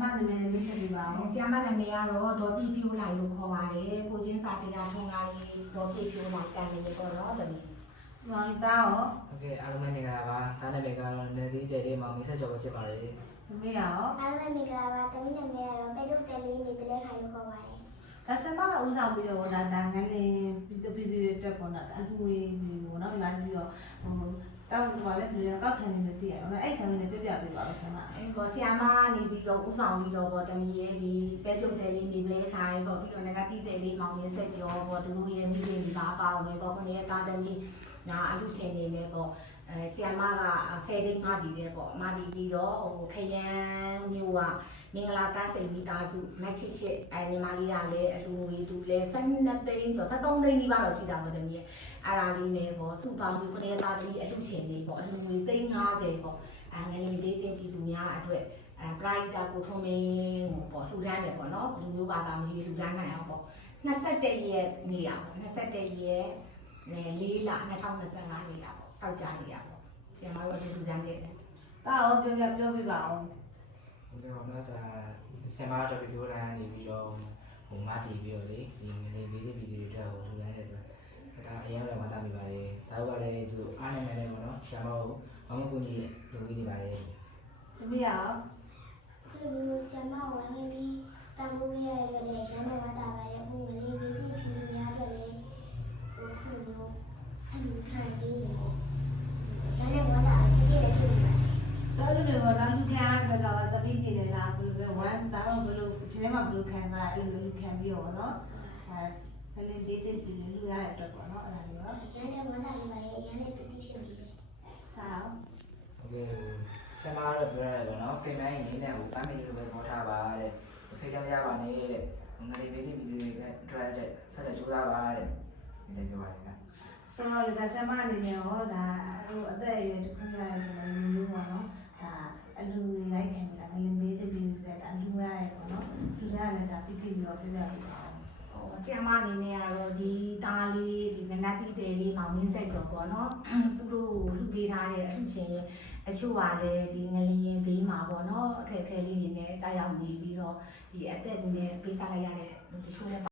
မနာမည်မိတ်ဆက်ပြပါဦးဆရာမနာမည်ကတော့ဒေါ်ပြပြိုးလိုက်လို့ခေါ်ပါတယ်ကိုချင်းစာတရားထုံးလာရေးဒေါ်ပြပြိုးလိုက်ကန်နေလို့တော့တမီးမောင်သားရောโอเคအားလုံးပဲမင်္ဂလာပါသားနာမည်ကတော့နေသီးတဲ့လေးမောင်မိတ်ဆက်ကြော်ပဲဖြစ်ပါတယ်သမီးရောအားလုံးမင်္ဂလာပါသမီးနာမည်ကတော့ပဲတို့တယ်လေးမိပလဲခိုင်လို့ခေါ်ပါတယ်ဒါဆမကဦးဆောင်ပြီးတော့ဒါငန်းလေးပြည်သူတွေအတွက်ပေါ့နော်အလူဝေးပေါ့နော်လာပြီးတော့တောင်းတော့လည်းပြည်ကောက်ခံနေတည်ရအောင်အဲ့ဆံလေးပြပြပေးပါဦးဆမဘောဆရာမနေပြီးတော့ဥဆောင်ပြီးတော့ဗောတမီးရဲ့ဒီပဲပြုတ်တယ်လေးမိပလဲခိုင်ဗောပြီးတော့ငါတီးတယ်လေးမောင်လေးဆက်ကြောဗောသူတို့ရဲ့မိတွေဒီပါပါအောင်ဗောခொနည်းသားသမီးညာအလူရှင်နေနေဗောဆရာမက10သိန်းမှတည်တယ်ပေါ့မှတည်ပြီးတော့ခရမ်းမျိုးကမင်္ဂလာသားစိတ်ပြီးသားစုမချစ်ချစ်ညီမလေးကလည်းအလူငွေတူလဲ12သိန်းဆို73သိန်းဒီပါတော့ရှိတာပေါ့တမီးအဲ့ဒါလေးနဲ့ပေါ့စုပေါင်းပြီးခொနည်းသားသမီးအလူရှင်နေပေါ့အလူငွေ350ပေါ့ငလင်လေးတင်ပြည်သူများအတွက်ပရိုက်တာကိုထုံးမင်းပေါ့လှူဒန်းတယ်ပေါ့နော်လူမျိုးဘာသာမရှိလှူဒန်းနိုင်အောင်ပေါ့21ရက်နေ့อ่ะ21ရက်4လ2025နေ့อ่ะပေါ့တောက်ကြနေရပေါ့ဆရာမတို့လှူဒန်းခဲ့တယ်ဒါရောပြောပြပါဦးโอเคပါတော့ဒါဆင်မတော်ပြောလာနေပြီးတော့မတီးပြီးတော့လေဒီနေဗီဒီဗီဒီယိုတက်ကိုလှူဒန်းတဲ့အတွက်ဒါအရင်ကမှတာမိပါတယ်ဒါတို့ကလည်းသူအားနိုင်တယ်ပေါ့နော်ဆရာမကိုဘာမှကိုကြီးလုပ်ပြီးနေပါတယ်သမီးရောခုလိုဆရာမဝိုင်းပြီးတန်ဖိုးရရတဲ့ရမ်းတော့တာပါတယ်အခုငလေးပြီးဒီဖြူများအတွက်လည်းခုလိုအလူခံပြီးနေရမ်းတော့တာဖြစ်တဲ့ဖြစ်နေပါတယ်ဆိုလို့လည်းတော့လူခံရတော့သမီးနေတယ်လားဘယ်လိုလဲဝမ်းဒါတော့ဘယ်လိုချင်းထဲမှာဘယ်လိုခံတာအဲ့လိုလူခံပြီးတော့နော်ဘယ်လိုဒေးတဲ့ပြည်လူရတဲ့အတွက်ပေါ့နော်အဲ့ဒါမျိုးရမ်းတော့တာပါတယ်ရမ်းတဲ့ပတိဖြစ်နေတယ်ဒါရောโอเคဆင်မတော့ပြောရတယ်ပေါ့နော်ပြင်ပန်းရင်နေနဲ့ဟိုပန်းမီလိုပဲသဘောထားပါတဲ့စိတ်ကြမရပါနဲ့တဲ့ငလေးဗီဒီဗီဒီယိုတွေအတွက်တဲ့ဆက်လက်ကြိုးစားပါတဲ့ဒီလိုပြောပါတယ်နော်ဆိုတော့ဒါဆမအနေနဲ့ဟောဒါဟိုအသက်အရွယ်တစ်ခုရတဲ့ဆိုတော့မျိုးပေါ့နော်ဒါအလူလိုက်ခံတာငလင်းလေးတွေတဲ့အလူရရဲပေါ့နော်လူရလည်းဒါပြီးပြီးတော့ပြပြပြပါဆရာမအနေနဲ့ကတော့ဒီသားလေးဒီငနတ်တီးတယ်လေးမောင်မင်းဆက်ကြော်ပေါ့နော်သူတို့လှူပေးထားတဲ့အလှချင်းအချို့ကလည်းဒီငလျင်ဘေးမှာပေါ့နော်အခက်အခဲလေးတွေနဲ့ကြာရောက်နေပြီးတော့ဒီအသက်တွေနဲ့ပေးစားလိုက်ရတဲ့တချို့လည်း